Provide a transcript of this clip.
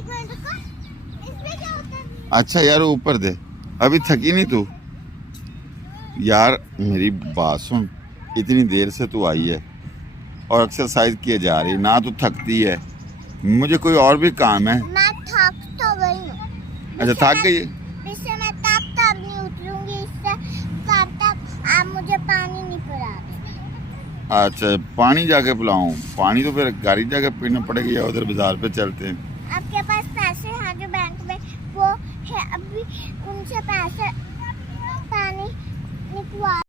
एक मिनट रुको, इसमें क्या होता है? अच्छा यार ऊपर दे, अभी थकी नहीं तू? यार मेरी बात सुन, इतनी देर से तू आई है और एक्सरसाइज किए जा रही, ना तू थकती है। मुझे कोई और भी काम है। मैं थक तो गई हूँ। अच्छा थक गई है? इससे मैं तब नहीं उतरूंगी, इससे तब आप मुझे पानी नहीं पिला देना। अच्छा पानी जाके पिलाऊं? पानी तो फिर गाड़ी जाके पीना पड़ेगा या उधर बाजार पे चलते हैं। आपके पास पैसे हैं जो बैंक में वो है, अभी उनसे पैसे पानी निकलवा